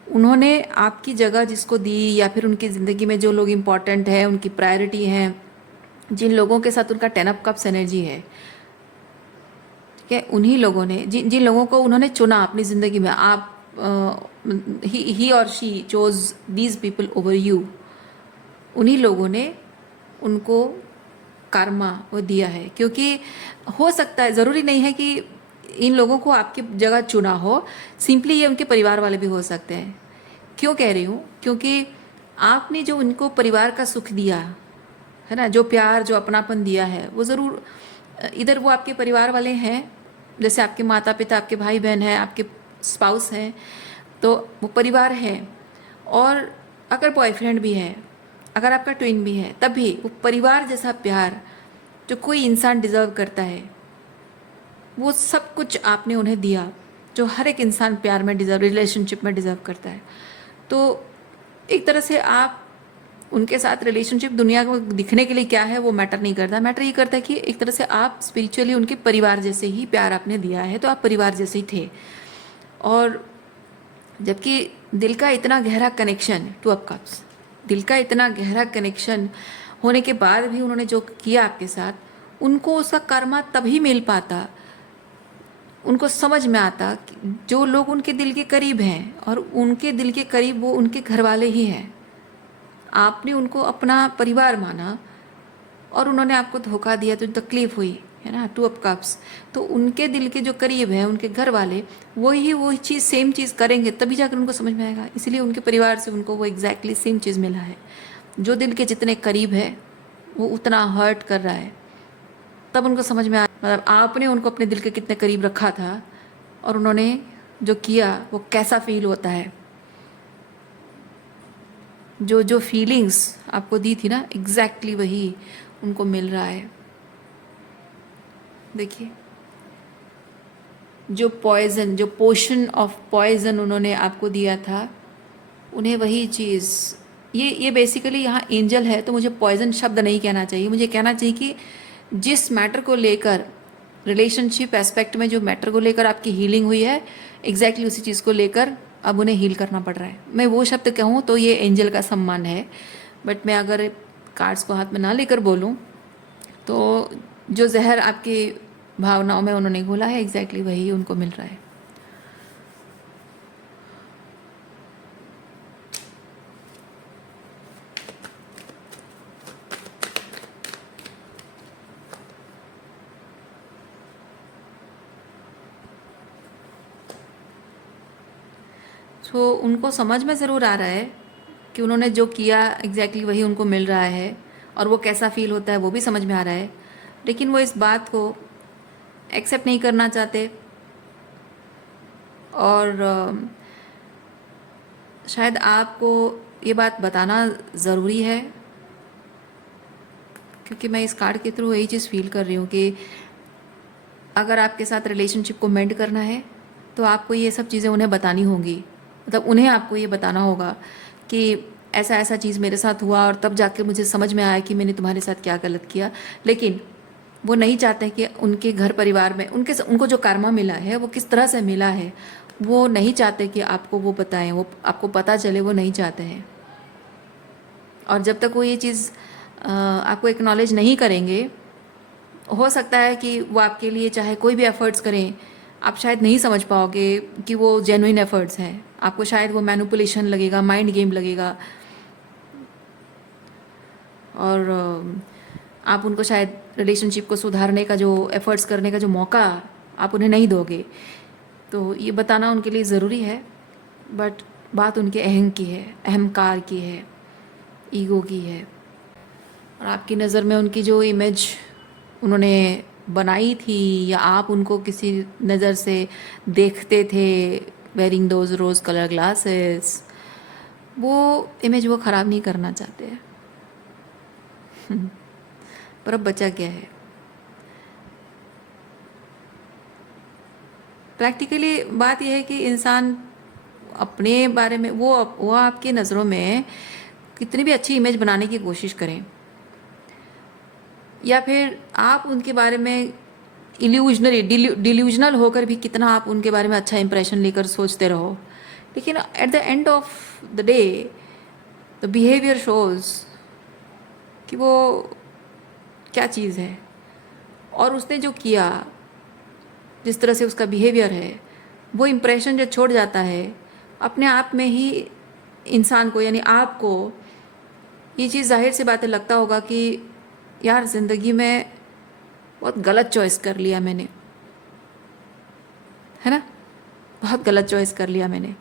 उन्होंने आपकी जगह जिसको दी, या फिर उनकी ज़िंदगी में जो लोग इम्पॉर्टेंट हैं, उनकी प्रायोरिटी हैं, जिन लोगों के साथ उनका 10 ऑफ कप्स एनर्जी है, ठीक है, उन्हीं लोगों ने, जिन जिन लोगों को उन्होंने चुना अपनी ज़िंदगी में, आप ही और she chose these people over you, उन्हीं लोगों ने उनको कर्मा वो दिया है। क्योंकि हो सकता है, ज़रूरी नहीं है कि इन लोगों को आपकी जगह चुना हो, सिंपली ये उनके परिवार वाले भी हो सकते हैं। क्यों कह रही हूँ? क्योंकि आपने जो उनको परिवार का सुख दिया है ना, जो प्यार, जो अपनापन दिया है, वो ज़रूर इधर वो आपके परिवार वाले हैं, जैसे आपके माता पिता, आपके भाई बहन हैं, आपके स्पाउस हैं, तो वो परिवार है। और अगर बॉयफ्रेंड भी है, अगर आपका ट्विन भी है, तब भी वो परिवार जैसा प्यार जो कोई इंसान डिज़र्व करता है, वो सब कुछ आपने उन्हें दिया, जो हर एक इंसान प्यार में डिज़र्व, रिलेशनशिप में डिज़र्व करता है। तो एक तरह से आप उनके साथ रिलेशनशिप दुनिया को दिखने के लिए क्या है वो मैटर नहीं करता, मैटर ये करता है कि एक तरह से आप स्पिरिचुअली उनके परिवार जैसे ही प्यार आपने दिया है, तो आप परिवार जैसे ही थे। और जबकि दिल का इतना गहरा कनेक्शन, टू ऑफ कप्स, दिल का इतना गहरा कनेक्शन होने के बाद भी उन्होंने जो किया आपके साथ, उनको उसका कर्मा तभी मिल पाता, उनको समझ में आता कि जो लोग उनके दिल के करीब हैं, और उनके दिल के करीब वो उनके घर वाले ही हैं। आपने उनको अपना परिवार माना और उन्होंने आपको धोखा दिया, तो तकलीफ हुई है ना, टू ऑफ कप्स। तो उनके दिल के जो करीब हैं, उनके घर वाले, वही चीज़, सेम चीज़ करेंगे, तभी जाकर उनको समझ में आएगा। इसलिए उनके परिवार से उनको वो एग्जैक्टली सेम चीज़ मिला है। जो दिल के जितने करीब है वो उतना हर्ट कर रहा है, तब उनको समझ में आया, मतलब आपने उनको अपने दिल के कितने करीब रखा था, और उन्होंने जो किया वो कैसा फील होता है। जो फीलिंग्स आपको दी थी ना, एग्जैक्टली वही उनको मिल रहा है। देखिए, जो पॉइजन, जो पोशन ऑफ पॉइजन उन्होंने आपको दिया था, उन्हें वही चीज़, ये बेसिकली यहाँ एंजल है, तो मुझे पॉइजन शब्द नहीं कहना चाहिए, मुझे कहना चाहिए कि जिस मैटर को लेकर, रिलेशनशिप एस्पेक्ट में जो मैटर को लेकर आपकी हीलिंग हुई है, एग्जैक्टली उसी चीज़ को लेकर अब उन्हें हील करना पड़ रहा है। मैं वो शब्द कहूँ तो ये एंजल का सम्मान है, बट मैं अगर कार्ड्स को हाथ में ना लेकर बोलूँ, तो जो जहर आपकी भावनाओं में उन्होंने घोला है, एग्जैक्टली वही उनको मिल रहा है। तो उनको समझ में ज़रूर आ रहा है कि उन्होंने जो किया एग्जैक्टली वही उनको मिल रहा है, और वो कैसा फील होता है वो भी समझ में आ रहा है, लेकिन वो इस बात को एक्सेप्ट नहीं करना चाहते। और शायद आपको ये बात बताना ज़रूरी है, क्योंकि मैं इस कार्ड के थ्रू यही चीज़ फील कर रही हूँ कि अगर आपके साथ रिलेशनशिप को मेंड करना है, तो आपको ये सब चीज़ें उन्हें बतानी होंगी, मतलब उन्हें आपको ये बताना होगा कि ऐसा ऐसा चीज़ मेरे साथ हुआ, और तब जाके मुझे समझ में आया कि मैंने तुम्हारे साथ क्या गलत किया। लेकिन वो नहीं चाहते कि उनके घर परिवार में उनको जो कर्मा मिला है वो किस तरह से मिला है, वो नहीं चाहते कि आपको वो बताएं, वो आपको पता चले, वो नहीं चाहते हैं। और जब तक वो ये चीज़ आपको एक्नॉलेज नहीं करेंगे, हो सकता है कि वो आपके लिए चाहे कोई भी एफर्ट्स करें, आप शायद नहीं समझ पाओगे कि वो जेन्युइन एफर्ट्स हैं। आपको शायद वो मैनिपुलेशन लगेगा, माइंड गेम लगेगा, और आप उनको शायद रिलेशनशिप को सुधारने का जो एफर्ट्स करने का जो मौका आप उन्हें नहीं दोगे। तो ये बताना उनके लिए ज़रूरी है, बट बात उनके अहम की है, अहंकार की है, ईगो की है। और आपकी नज़र में उनकी जो इमेज उन्होंने बनाई थी, या आप उनको किसी नज़र से देखते थे wearing those rose colour glasses, वो इमेज वो ख़राब नहीं करना चाहते हैं। पर अब बचा क्या है? प्रैक्टिकली बात यह है कि इंसान अपने बारे में वो आपकी नज़रों में कितनी भी अच्छी इमेज बनाने की कोशिश करें, या फिर आप उनके बारे में डिल्यूजनल होकर भी कितना आप उनके बारे में अच्छा इंप्रेशन लेकर सोचते रहो, लेकिन at the end of the day the behaviour shows कि वो क्या चीज़ है। और उसने जो किया, जिस तरह से उसका बिहेवियर है, वो इम्प्रेशन जो छोड़ जाता है अपने आप में ही इंसान को, यानी आपको ये चीज़ जाहिर सी बात है लगता होगा कि यार ज़िंदगी में बहुत गलत चॉइस कर लिया मैंने, है ना, बहुत गलत चॉइस कर लिया मैंने।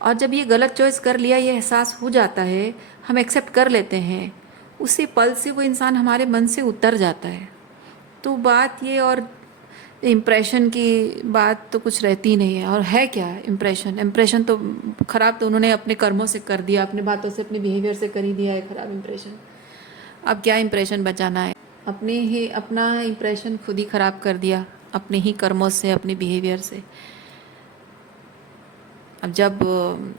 और जब ये गलत चॉइस कर लिया ये एहसास हो जाता है, हम एक्सेप्ट कर लेते हैं, उसी पल से वो इंसान हमारे मन से उतर जाता है। तो बात ये, और इम्प्रेशन की बात तो कुछ रहती नहीं है। और है क्या इम्प्रेशन तो ख़राब तो उन्होंने अपने कर्मों से कर दिया, अपने बातों से, अपने बिहेवियर से कर ही दिया है ख़राब इम्प्रेशन। अब क्या इम्प्रेशन बचाना है? अपना इम्प्रेशन खुद ही ख़राब कर दिया अपने ही कर्मों से, अपने बिहेवियर से। अब जब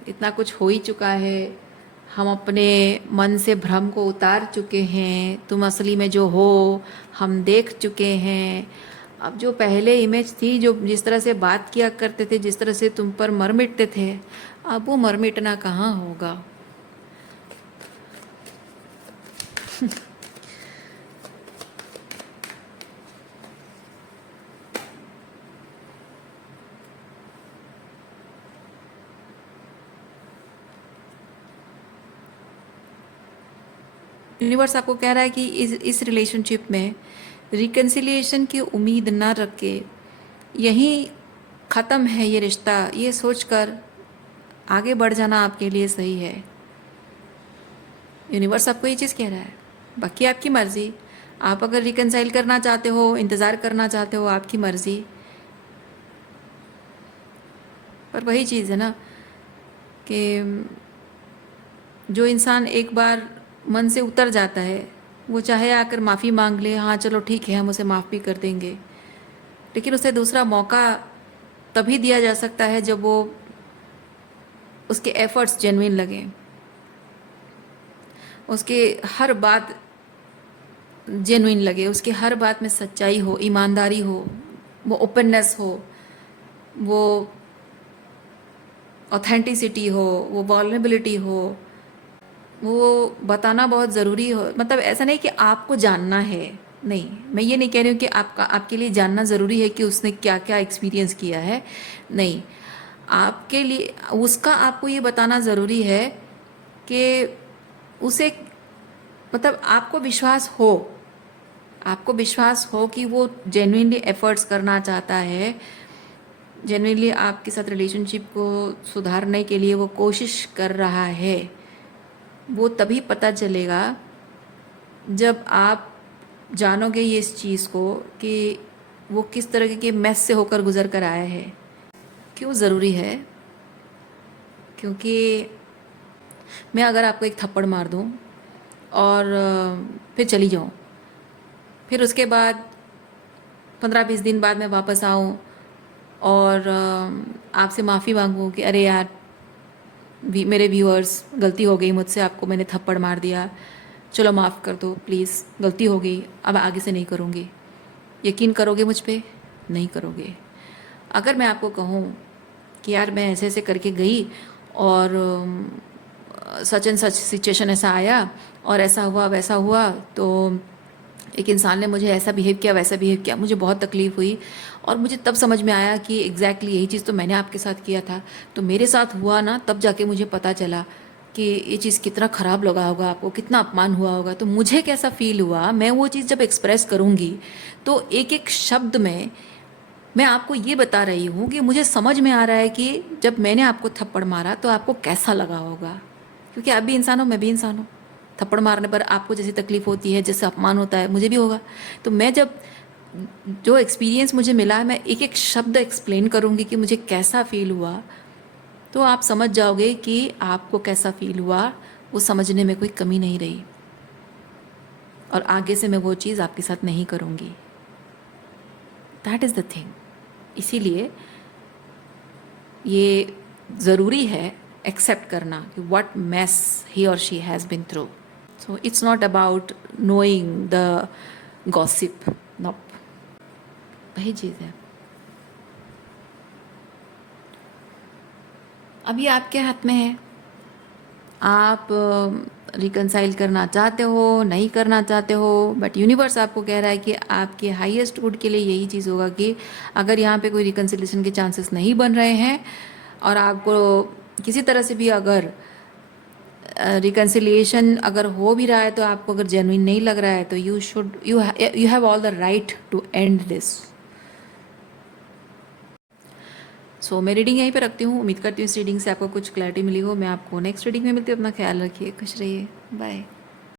इतना कुछ हो ही चुका है, हम अपने मन से भ्रम को उतार चुके हैं, तुम असली में जो हो हम देख चुके हैं। अब जो पहले इमेज थी, जो जिस तरह से बात किया करते थे, जिस तरह से तुम पर मर मिटते थे, अब वो मर मिटना कहाँ होगा। यूनिवर्स आपको कह रहा है कि इस रिलेशनशिप में रिकन्सिलिएशन की उम्मीद ना रख के यहीं ख़त्म है ये रिश्ता, ये सोचकर आगे बढ़ जाना आपके लिए सही है। यूनिवर्स आपको ये चीज़ कह रहा है। बाकी आपकी मर्ज़ी, आप अगर रिकन्साइल करना चाहते हो, इंतज़ार करना चाहते हो, आपकी मर्ज़ी। पर वही चीज़ है ना कि जो इंसान एक बार मन से उतर जाता है, वो चाहे आकर माफ़ी मांग ले, हाँ चलो ठीक है हम उसे माफ़ भी कर देंगे, लेकिन उसे दूसरा मौका तभी दिया जा सकता है जब वो उसके एफर्ट्स जेन्युइन लगें, उसके हर बात जेन्युइन लगे, उसकी हर बात में सच्चाई हो, ईमानदारी हो, वो ओपननेस हो, वो ऑथेंटिसिटी हो, वो वल्नरेबिलिटी हो, वो बताना बहुत ज़रूरी हो। मतलब ऐसा नहीं कि आपको जानना है, नहीं, मैं ये नहीं कह रही हूँ कि आपके लिए जानना ज़रूरी है कि उसने क्या क्या एक्सपीरियंस किया है, नहीं, आपके लिए उसका आपको ये बताना ज़रूरी है कि उसे, मतलब आपको विश्वास हो कि वो जेन्युइनली एफर्ट्स करना चाहता है, जेन्युइनली आपके साथ रिलेशनशिप को सुधारने के लिए वो कोशिश कर रहा है। वो तभी पता चलेगा जब आप जानोगे ये इस चीज़ को कि वो किस तरह के मैस से होकर गुजर कर आया है। क्यों ज़रूरी है? क्योंकि मैं अगर आपको एक थप्पड़ मार दूँ और फिर चली जाऊँ, फिर उसके बाद 15-20 दिन बाद मैं वापस आऊँ और आपसे माफ़ी मांगूँ कि अरे यार मेरे व्यूअर्स, गलती हो गई मुझसे, आपको मैंने थप्पड़ मार दिया, चलो माफ़ कर दो प्लीज़, गलती हो गई, अब आगे से नहीं करूँगी। यकीन करोगे मुझ पे? नहीं करोगे। अगर मैं आपको कहूँ कि यार मैं ऐसे ऐसे करके गई और सच एंड सच सिचुएशन ऐसा आया और ऐसा हुआ वैसा हुआ, तो एक इंसान ने मुझे ऐसा बिहेव किया, वैसा बिहेव किया, मुझे बहुत तकलीफ़ हुई और मुझे तब समझ में आया कि एग्जैक्टली यही चीज़ तो मैंने आपके साथ किया था, तो मेरे साथ हुआ ना, तब जाके मुझे पता चला कि ये चीज़ कितना ख़राब लगा होगा आपको, कितना अपमान हुआ होगा, तो मुझे कैसा फ़ील हुआ। मैं वो चीज़ जब एक्सप्रेस करूँगी तो एक एक शब्द में मैं आपको ये बता रही हूँ कि मुझे समझ में आ रहा है कि जब मैंने आपको थप्पड़ मारा तो आपको कैसा लगा होगा, क्योंकि आप भी इंसान हो, मैं भी इंसान हूँ। थप्पड़ मारने पर आपको जैसी तकलीफ होती है, जैसे अपमान होता है, मुझे भी होगा। तो मैं जब जो एक्सपीरियंस मुझे मिला है, मैं एक एक शब्द एक्सप्लेन करूँगी कि मुझे कैसा फील हुआ, तो आप समझ जाओगे कि आपको कैसा फील हुआ। वो समझने में कोई कमी नहीं रही, और आगे से मैं वो चीज़ आपके साथ नहीं करूँगी। That is the thing. इसीलिए ये ज़रूरी है एक्सेप्ट करना कि व्हाट मैस ही और she has been through. So it's not about knowing the gossip, not, वही चीज़ है। अभी आपके हाथ में है, आप रिकनसाइल करना चाहते हो, नहीं करना चाहते हो, बट यूनिवर्स आपको कह रहा है कि आपके हाईएस्ट गुड के लिए यही चीज़ होगा कि अगर यहाँ पे कोई रिकन्सिलेशन के चांसेस नहीं बन रहे हैं और आपको किसी तरह से भी अगर रिकन्सिलिएशन अगर हो भी रहा है, तो आपको अगर जेन्युइन नहीं लग रहा है, तो you have all the right to end this. So मैं रीडिंग यहीं पे रखती हूँ। उम्मीद करती हूँ इस रीडिंग से आपको कुछ क्लैरिटी मिली हो। मैं आपको नेक्स्ट रीडिंग में मिलती हूँ। अपना ख्याल रखिए, खुश रहिए, बाय।